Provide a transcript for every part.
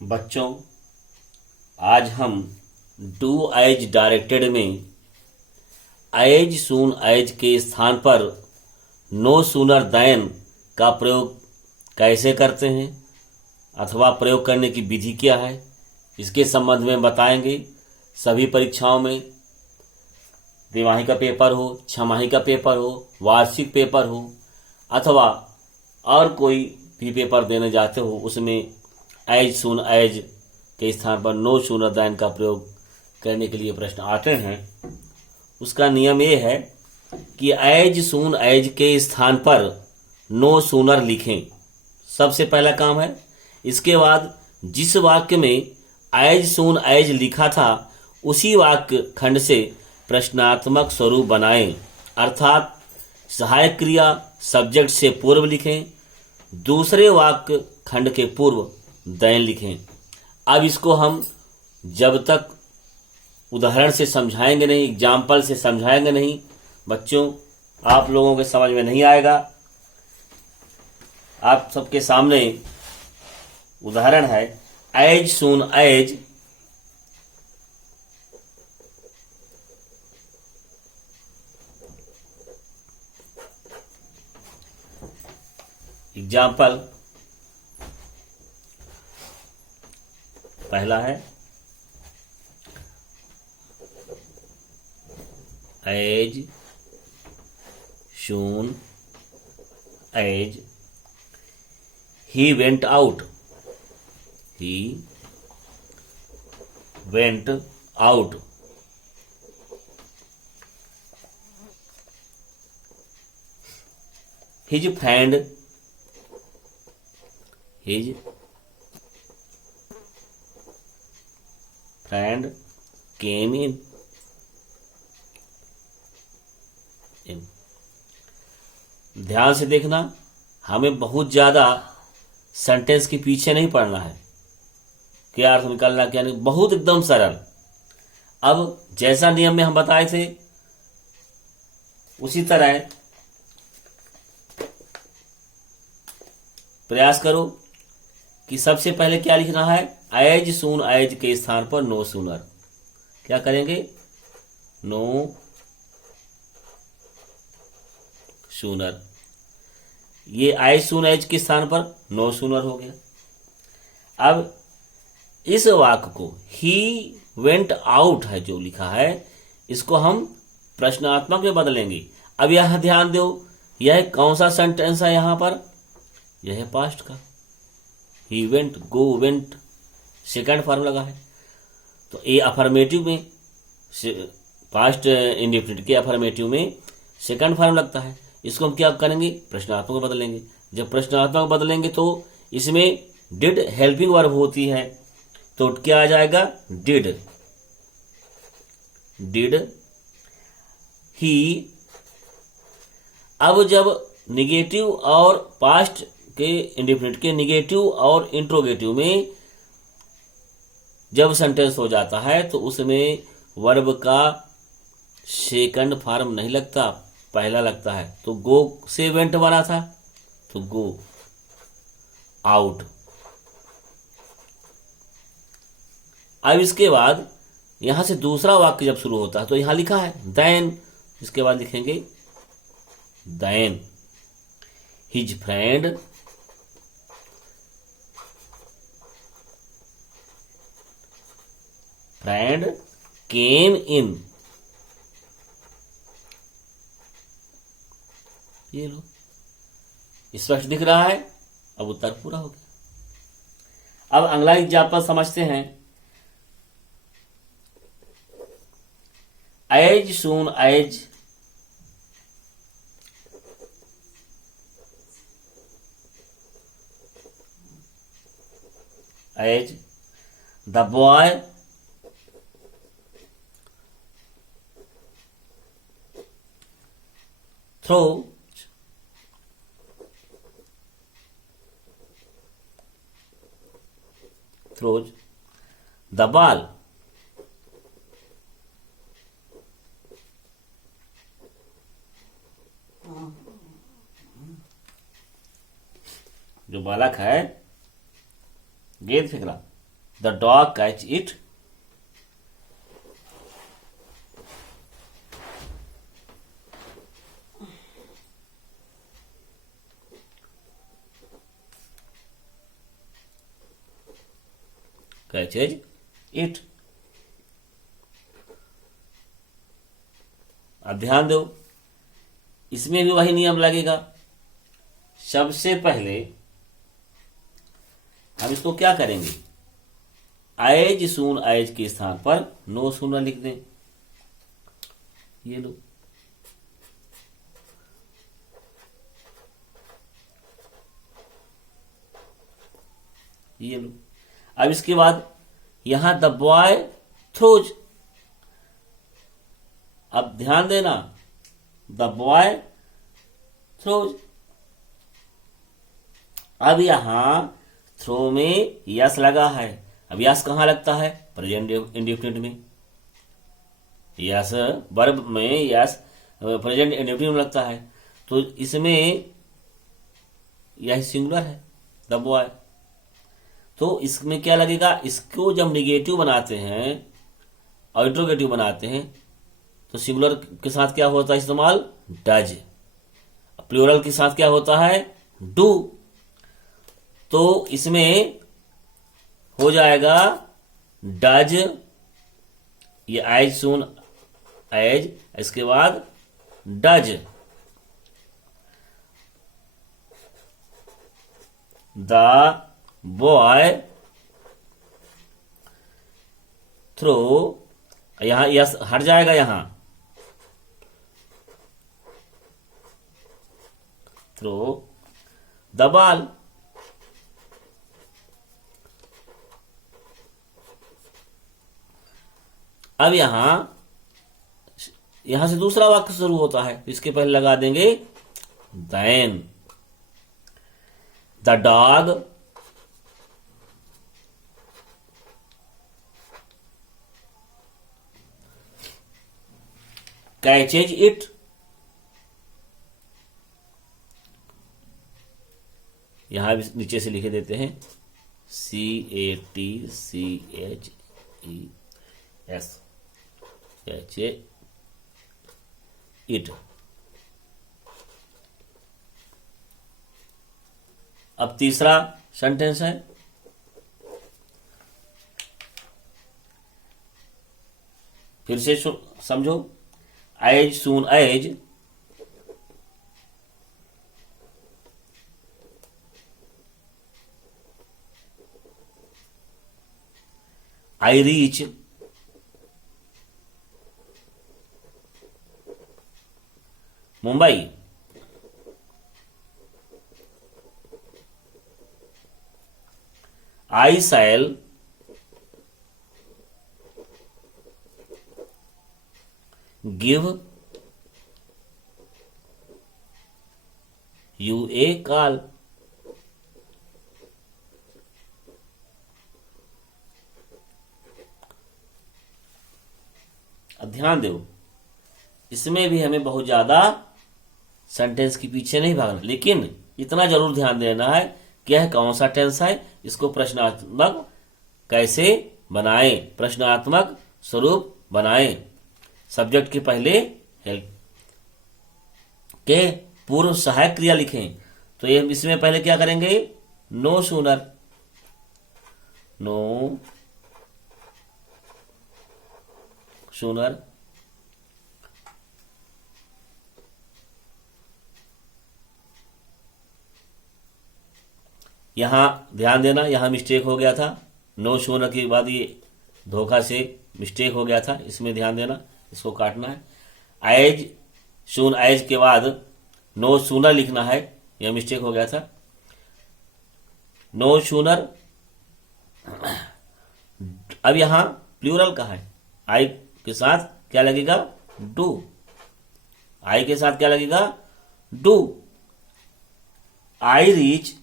बच्चों, आज हम डू एज डायरेक्टेड में एज सून एज के स्थान पर नो सूनर दैन का प्रयोग कैसे करते हैं अथवा प्रयोग करने की विधि क्या है, इसके संबंध में बताएंगे। सभी परीक्षाओं में, तिमाही का पेपर हो, छमाही का पेपर हो, वार्षिक पेपर हो अथवा और कोई भी पेपर देने जाते हो, उसमें एज सून एज के स्थान पर नो सूनर दैन का प्रयोग करने के लिए प्रश्न आते हैं। उसका नियम ये है कि एज सून एज के स्थान पर नो सूनर लिखें, सबसे पहला काम है। इसके बाद जिस वाक्य में एज सून एज लिखा था उसी वाक्य खंड से प्रश्नात्मक स्वरूप बनाएं, अर्थात सहायक क्रिया सब्जेक्ट से पूर्व लिखें, दूसरे वाक्य खंड के पूर्व दैन लिखें। अब इसको हम जब तक उदाहरण से समझाएंगे नहीं, एग्जाम्पल से समझाएंगे नहीं, बच्चों आप लोगों के समझ में नहीं आएगा। आप सबके सामने उदाहरण है एज सून एज एग्जाम्पल पहला है एज सून एज ही went out, he went out, his friend came in. ध्यान से देखना, हमें बहुत ज्यादा सेंटेंस के पीछे नहीं पड़ना है, क्या अर्थ निकालना क्या नहीं, बहुत एकदम सरल। अब जैसा नियम में हम बताए थे उसी तरह प्रयास करो कि सबसे पहले क्या लिखना है, एज सून एज के स्थान पर नो सूनर। क्या करेंगे, नो सूनर, ये एज सून एज के स्थान पर नो सूनर हो गया। अब इस वाक्य को ही वेंट आउट है जो लिखा है, इसको हम प्रश्नात्मक में बदलेंगे। अब यह ध्यान दो, यह कौन सा सेंटेंस है, यहां पर यह है पास्ट का, he went, go went second form लगा है, तो ये अफर्मेटिव में, पास्ट इंडेफिनिट के अफर्मेटिव में सेकंड फॉर्म लगता है। इसको हम क्या करेंगे, प्रश्नात्मक में बदलेंगे। जब प्रश्नात्मक बदलेंगे तो इसमें डिड हेल्पिंग वर्ब होती है, तो क्या आ जाएगा, डिड ही। अब जब निगेटिव और पास्ट के इंडेफिनिट के निगेटिव और इंट्रोगेटिव में जब सेंटेंस हो जाता है तो उसमें वर्ब का सेकंड फॉर्म नहीं लगता, पहला लगता है। तो गो से वेंट बना था तो गो आउट। अब इसके बाद यहां से दूसरा वाक्य जब शुरू होता है तो यहां लिखा है देन, इसके बाद लिखेंगे देन हिज फ्रेंड केम इन। ये लो, स्पष्ट दिख रहा है। अब उत्तर पूरा हो गया। अब अगला एग्जाम्पल समझते हैं। As soon as the boy throws the ball, जो बालक है गेंद फेंक रहा, the dog catch it, catches it. अब ध्यान दो, इसमें भी वही नियम लगेगा। सबसे पहले हम इसको क्या करेंगे, एज सून एज के स्थान पर नो सूनर लिख दें। ये लो, ये लो। अब इसके बाद यहां द बॉय थ्रोज। अब ध्यान देना, द बॉय थ्रोज। अब यहां थ्रो में यस लगा है। अब यस कहां लगता है, प्रेजेंट इंडेफिनिट में। यस वर्ब में यस प्रेजेंट इंडेफिनिट में लगता है, तो इसमें यह सिंगुलर है, द बॉय। तो इसमें क्या लगेगा, इसको जब निगेटिव बनाते हैं और इंट्रोगेटिव बनाते हैं तो सिंगुलर के साथ क्या होता है इस्तेमाल, डज। प्लूरल के साथ क्या होता है, डू। तो इसमें हो जाएगा डज, ये एज सून एज, इसके बाद डज द बॉय थ्रो। यहां यस हट जाएगा, यहां थ्रो द बॉल। अब यहां से दूसरा वाक्य शुरू होता है, इसके पहले लगा देंगे then. The dog catches it. यहां भी नीचे से लिखे देते हैं CATCHES, कैचे इट। अब तीसरा सेंटेंस है, फिर से समझो, as soon as I reach Mumbai. I shall give you a call. अब ध्यान दो, इसमें भी हमें बहुत ज्यादा सेंटेंस के पीछे नहीं भागना, लेकिन इतना जरूर ध्यान देना है कि यह कौन सा टेंस है, इसको प्रश्नात्मक कैसे बनाएं, प्रश्नात्मक स्वरूप बनाएं। सब्जेक्ट के पहले हेल्प के पूर्व सहायक क्रिया लिखें। तो ये इसमें पहले क्या करेंगे, नो सूनर, नो सूनर। यहां ध्यान देना, यहां मिस्टेक हो गया था, नो सूनर के बाद ये धोखा से मिस्टेक हो गया था, इसमें ध्यान देना, इसको काटना है। एज सून एज के बाद नो सूनर लिखना है, यह मिस्टेक हो गया था। No sooner. अब यहां प्लूरल का है, आई के साथ क्या लगेगा, डू। आई के साथ क्या लगेगा, डू। आई रीच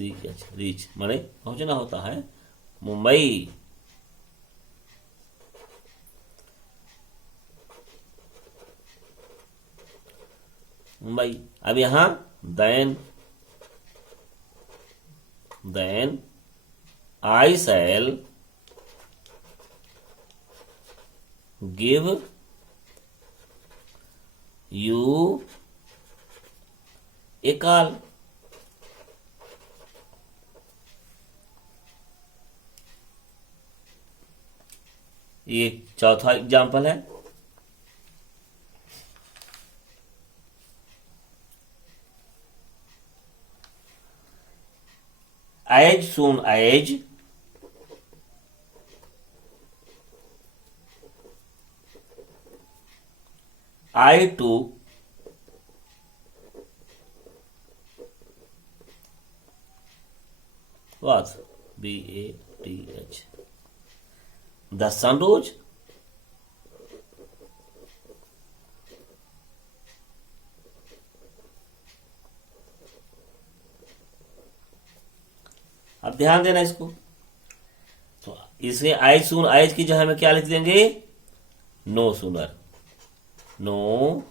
रीच माने पहुंचना होता है, मुंबई। मुंबई। अब यहां then then I shall give you a call. ये चौथा एग्जाम्पल है। As soon as I took what? BATH. The sun rose. अब ध्यान देना इसको। तो इसे आई सून आइज की जगह में क्या लिख देंगे? No sooner. No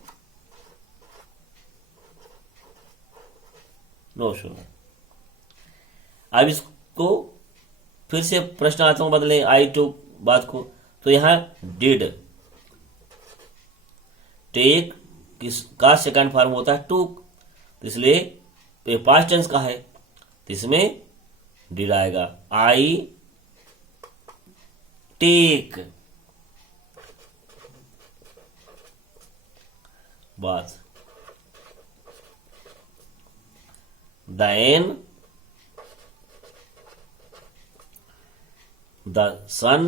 sooner. अब इसको फिर से प्रश्नार्थक में बदलें आई टू बात को, तो यहां डिड टेक किसका सेकंड फॉर्म होता है? टूक। तो इसलिए पास्ट टेंस का है, तो इसमें डिड आएगा। आई टेक बात। then the sun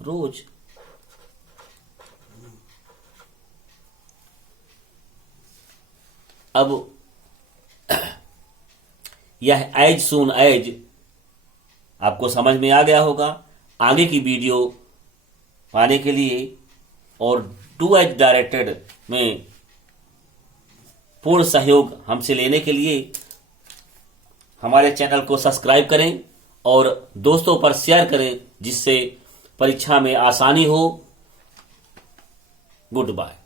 rose. अब यह एज सून एज आपको समझ में आ गया होगा। आगे की वीडियो पाने के लिए और डू एज डायरेक्टेड में पूर्ण सहयोग हमसे लेने के लिए हमारे चैनल को सब्सक्राइब करें और दोस्तों पर शेयर करें, जिससे परीक्षा में आसानी हो। Good bye.